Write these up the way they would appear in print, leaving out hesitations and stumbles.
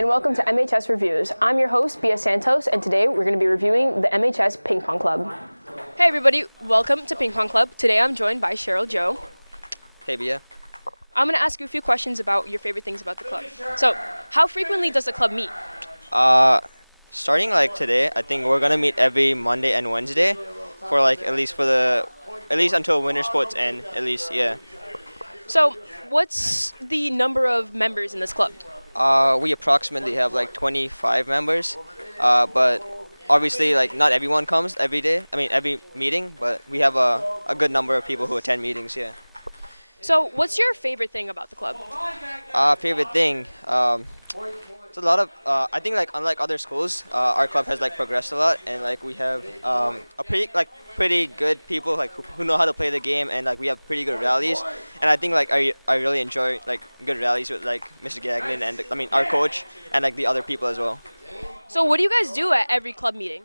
and welcome to MHS Reviews. I'm your host, Bia Santos, and today we're going to be reviewing the MHS Ping Pong Club. Hey everybody, welcome to Ping Pong Club. Today I'm joined by Cheryl Joe. Hey Bia. I'm going to ask you a few questions about your favorite things about the club. So, how frequently does the club meet? Starting like today, I think we're gonna meet every Monday and Wednesday for like at least until winter sports end, at least, yeah. So, what's the number of members in this club? We approximately have like 25 members, but obviously like not everyone comes every day. I mean every meeting, but we have a good number of people who attend meetings. Yeah. So, what's your favorite thing about the club? Favorite thing. It's a lot of. I think like unlike other schools, our club has like progressed a lot, and like we have a pretty good people like who know how to play the game, and like we have pretty good rallies. And I think like I really enjoy like good rallies with like Mr. Gagnon and our coach and like the other people as well. So, what do you guys do at every club meeting?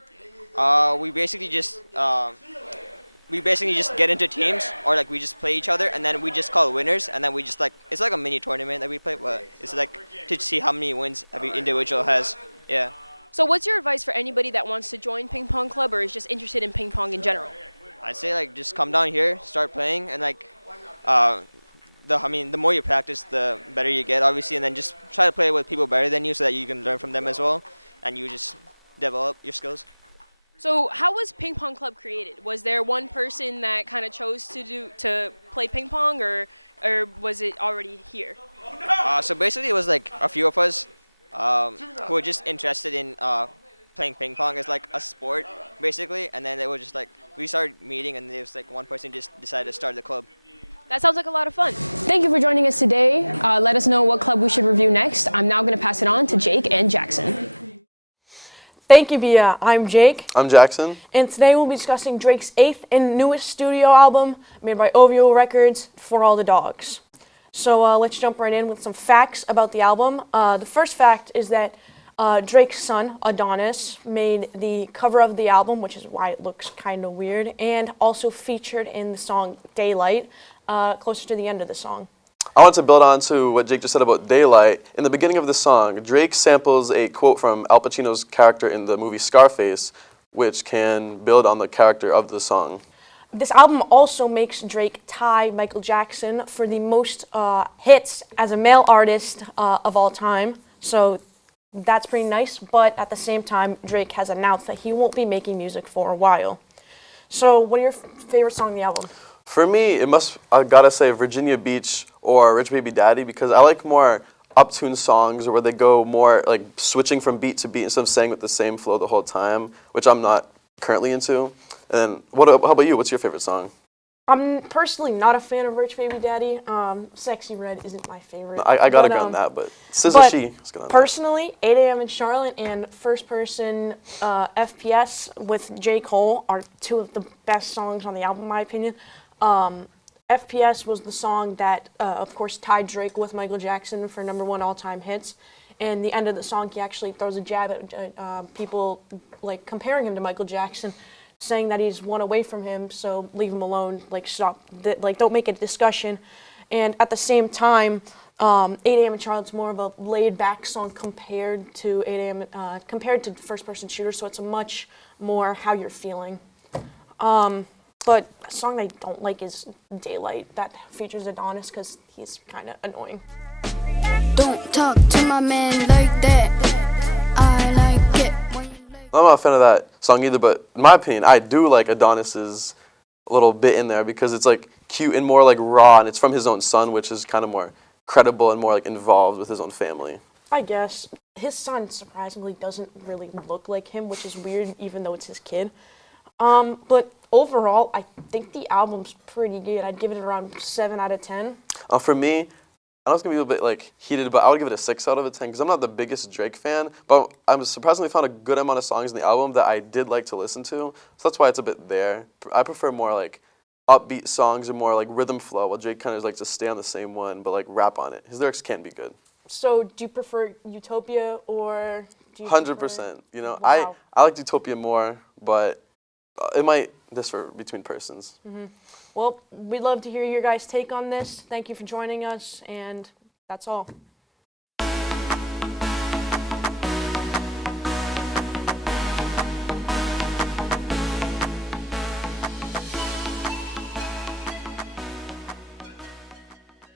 We basically just get into teams, or like we just play each other, and then we just call winners, and then we just like it's like a mini tournament that we play, but it's like to see how many wins every individual has. Yeah. So, what's your advice for anybody that wants to join Ping Pong Club or is just interested in ping pong in general? I'd say like just come down here, start playing, and like the more you practice, the better you get, obviously, and then just try to play with people better than you so that you can learn from them as well, and you just develop your skills. So, how was Ping Pong Club created? Was there one person that kind of chose to play ping pong, or was it already here? So basically, it was like a few of us who were just interested in playing ping pong as like a sport, basically, and then it was just like we started meeting, and there was like one person just decided to start the club. That sounds like a lot of fun. Thank you for joining us today. Let us know what club we should review next. I'm now going to pass it on to Jake and Jackson. Thank you, Bia. I'm Jake. I'm Jackson. And today we'll be discussing Drake's 8th and newest studio album made by OVO Records, For All the Dogs. So let's jump right in with some facts about the album. The first fact is that Drake's son, Adonis, made the cover of the album, which is why it looks kind of weird, and also featured in the song Daylight, closer to the end of the song. I want to build on to what Jake just said about Daylight. In the beginning of the song, Drake samples a quote from Al Pacino's character in the movie Scarface, which can build on the character of the song. This album also makes Drake tie Michael Jackson for the most hits as a male artist of all time. So that's pretty nice, but at the same time, Drake has announced that he won't be making music for a while. So what are your favorite songs on the album? For me, I gotta say Virginia Beach or Rich Baby Daddy, because I like more uptune songs where they go more like switching from beat to beat instead of saying with the same flow the whole time, which I'm not currently into. And how about you? What's your favorite song? I'm personally not a fan of Rich Baby Daddy. Sexy Red isn't my favorite. I gotta go on that, but SZA She is good on that. Personally, 8 AM in Charlotte and First Person FPS with J. Cole are two of the best songs on the album, in my opinion. FPS was the song that, of course, tied Drake with Michael Jackson for #1 all-time hits. And the end of the song, he actually throws a jab at people like comparing him to Michael Jackson, saying that he's one away from him, so leave him alone. Like stop, don't make a discussion. And at the same time, 8 AM in Charlotte's more of a laid-back song compared to compared to first-person shooter. So it's a much more how you're feeling. But a song I don't like is Daylight. That features Adonis because he's kind of annoying. Don't talk to my man like that. I like it when you I'm not a fan of that song either, but in my opinion, I do like Adonis's little bit in there because it's like cute and more like raw, and it's from his own son, which is kind of more credible and more like involved with his own family. I guess. His son surprisingly doesn't really look like him, which is weird even though it's his kid. But overall, I think the album's pretty good. I'd give it around 7 out of 10. For me, I know it's going to be a bit like heated, but I would give it a 6 out of 10 because I'm not the biggest Drake fan, but I'm surprisingly found a good amount of songs in the album that I did like to listen to, so that's why it's a bit there. I prefer more like upbeat songs or more like rhythm flow, while Drake kind of likes to stay on the same one, but like rap on it. His lyrics can be good. So do you prefer Utopia or do you 100%. You know, Wow. I like Utopia more, but it might differ between persons. Mm-hmm. Well, we'd love to hear your guys' take on this. Thank you for joining us, and that's all.